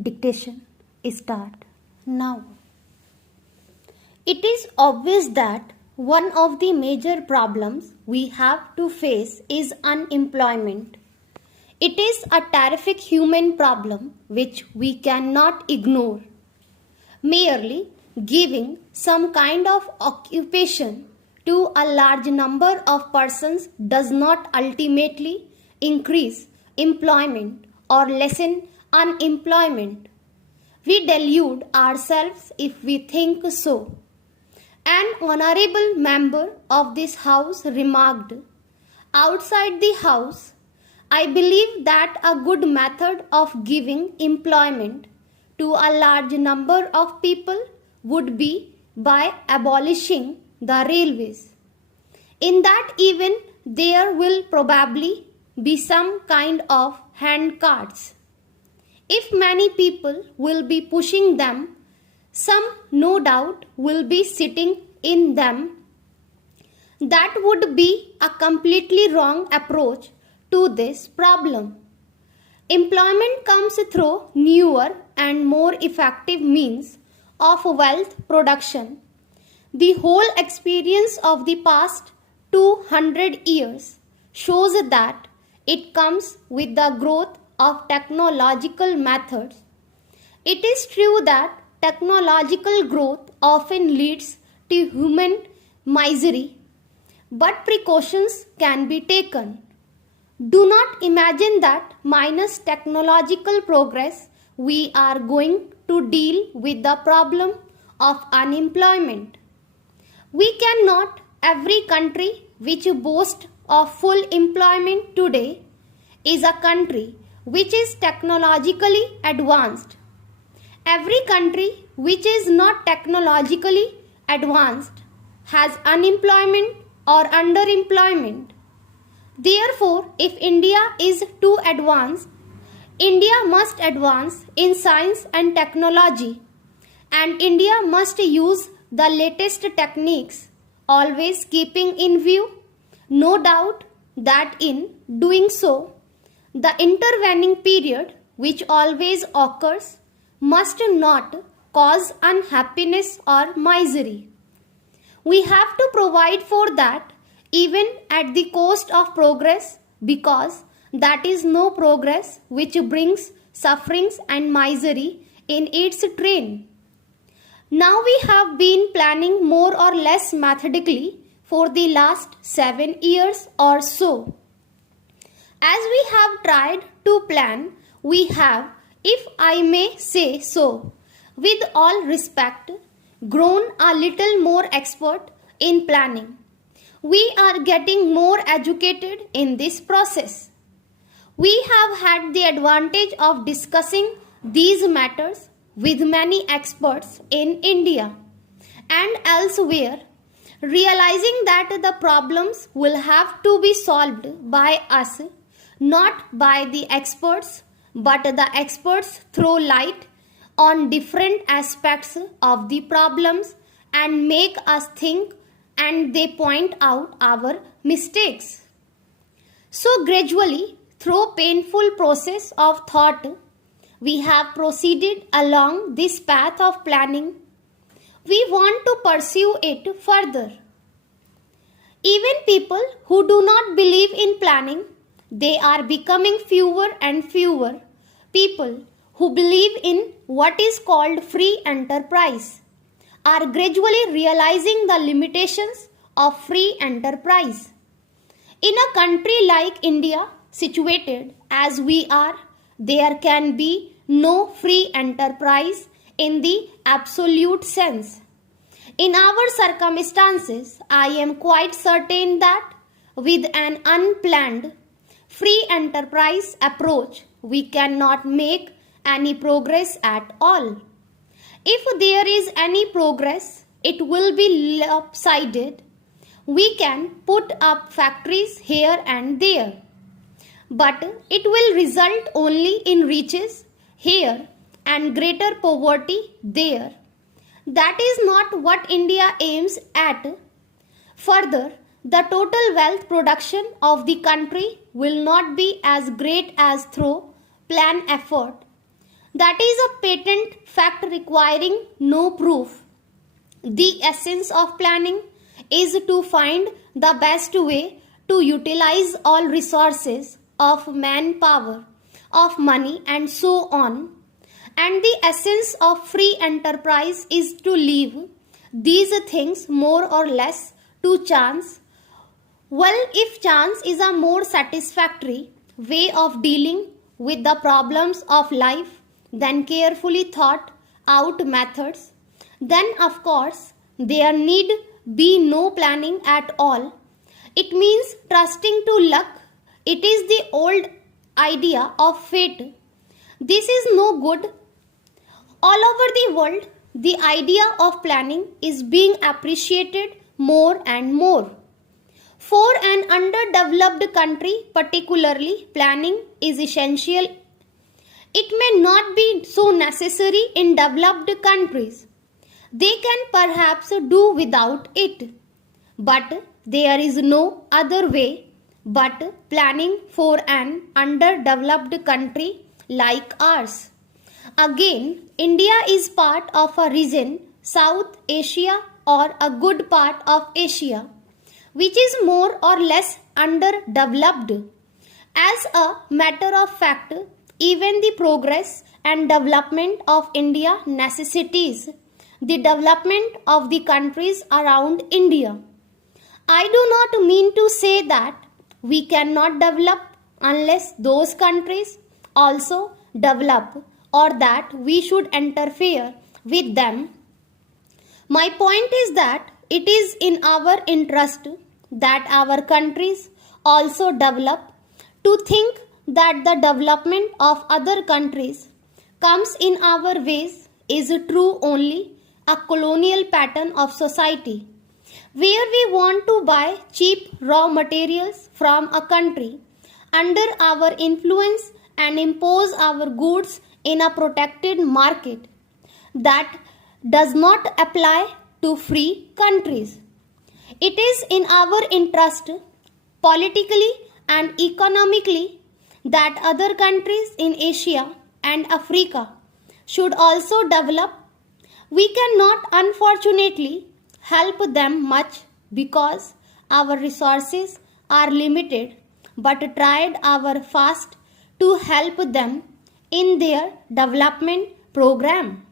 Dictation. Start now. It is obvious that one of the major problems we have to face is unemployment. It is a terrific human problem which we cannot ignore. Merely giving some kind of occupation to a large number of persons does not ultimately increase employment or lessen unemployment. We delude ourselves if we think so. An honorable member of this house remarked, "Outside the house, I believe that a good method of giving employment to a large number of people would be by abolishing the railways. In that even there will probably be some kind of hand carts. If many people will be pushing them, some no doubt will be sitting in them. That would be a completely wrong approach to this problem. Employment comes through newer and more effective means of wealth production. The whole experience of the past 200 years shows that it comes with the growth of technological methods. It is true that technological growth often leads to human misery, but precautions can be taken. Do not imagine that minus technological progress we are going to deal with the problem of unemployment. We cannot, every country which boasts of full employment today is a country which is technologically advanced. Every country which is not technologically advanced has unemployment or underemployment. Therefore, if India is too advanced, India must advance in science and technology, and India must use the latest techniques, always keeping in view, no doubt, that in doing so, the intervening period which always occurs must not cause unhappiness or misery. We have to provide for that even at the cost of progress, because that is no progress which brings sufferings and misery in its train. Now we have been planning more or less methodically for the last 7 years or so. As we have tried to plan, we have, if I may say so, with all respect, grown a little more expert in planning. We are getting more educated in this process. We have had the advantage of discussing these matters with many experts in India and elsewhere, realizing that the problems will have to be solved by us, not by the experts, but the experts throw light on different aspects of the problems and make us think, and they point out our mistakes. So gradually, through painful process of thought, we have proceeded along this path of planning. We want to pursue it further. Even people who do not believe in planning, they are becoming fewer and fewer people who believe in what is called free enterprise, are gradually realizing the limitations of free enterprise. In a country like India, situated as we are, there can be no free enterprise in the absolute sense. In our circumstances, I am quite certain that with an unplanned free enterprise approach, we cannot make any progress at all. If there is any progress, it will be lopsided. We can put up factories here and there, but it will result only in riches here and greater poverty there. That is not what India aims at. Further, the total wealth production of the country will not be as great as through plan effort. That is a patent fact requiring no proof. The essence of planning is to find the best way to utilize all resources of manpower, of money, and so on. And the essence of free enterprise is to leave these things more or less to chance. Well, if chance is a more satisfactory way of dealing with the problems of life than carefully thought out methods, then of course there need be no planning at all. It means trusting to luck. It is the old idea of fate. This is no good. All over the world, the idea of planning is being appreciated more and more. For an underdeveloped country, particularly, planning is essential. It may not be so necessary in developed countries. They can perhaps do without it. But there is no other way but planning for an underdeveloped country like ours. Again, India is part of a region, South Asia or a good part of Asia, which is more or less underdeveloped. As a matter of fact, even the progress and development of India necessitates the development of the countries around India. I do not mean to say that we cannot develop unless those countries also develop or that we should interfere with them. My point is that it is in our interest that our countries also develop. To think that the development of other countries comes in our ways is true only a colonial pattern of society, where we want to buy cheap raw materials from a country under our influence and impose our goods in a protected market. That does not apply to free countries. It is in our interest, politically and economically, that other countries in Asia and Africa should also develop. We cannot, unfortunately, help them much because our resources are limited, but tried our best to help them in their development program.